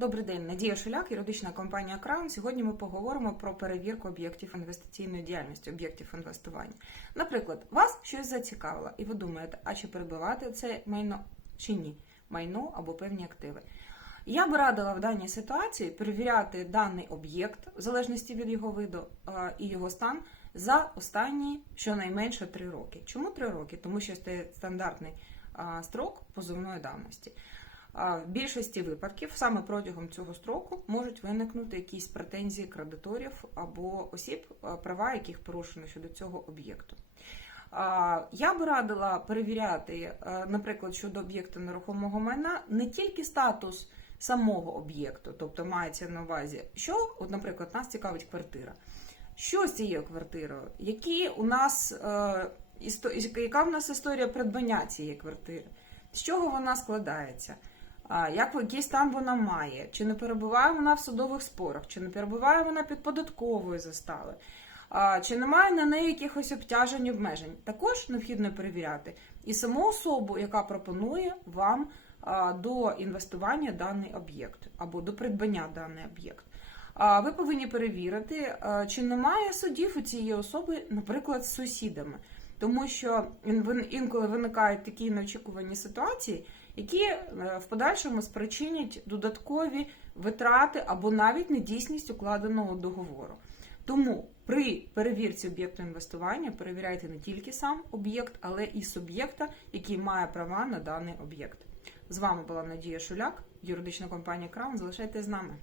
Добрий день, Надія Шуляк, юридична компанія Краун. Сьогодні ми поговоримо про перевірку об'єктів інвестиційної діяльності, об'єктів інвестування. Наприклад, вас щось зацікавило, і ви думаєте, а чи перебивати це майно чи ні, майно або певні активи. Я би радила в даній ситуації перевіряти даний об'єкт в залежності від його виду е, і його стан за останні щонайменше три роки. Чому три роки? Тому що це стандартний а, строк позовної давності. В більшості випадків саме протягом цього строку можуть виникнути якісь претензії кредиторів або осіб, права яких порушено щодо цього об'єкту. Я би радила перевіряти, е, наприклад, щодо об'єкту нерухомого майна не тільки статус самого об'єкту, тобто мається на увазі, що, от, наприклад, нас цікавить квартира. Що з цією квартирою? Які у нас е, яка в нас історія придбання цієї квартири? З чого вона складається? Як який стан вона має? Чи не перебуває вона в судових спорах, чи не перебуває вона під податковою заставою? А, чи немає на неї якихось обтяжень обмежень? Також необхідно перевіряти і саму особу, яка пропонує вам до інвестування даний об'єкт або до придбання даний об'єкт. Ви повинні перевірити, чи немає судів у цієї особи, наприклад, з сусідами, тому що інколи виникають такі неочікувані ситуації, які е, в подальшому спричинять додаткові витрати або навіть недійсність укладеного договору. Тому при перевірці об'єкту інвестування перевіряйте не тільки сам об'єкт, але і суб'єкта, який має права на даний об'єкт. З вами була Надія Шуляк, юридична компанія Краун. Залишайтесь з нами.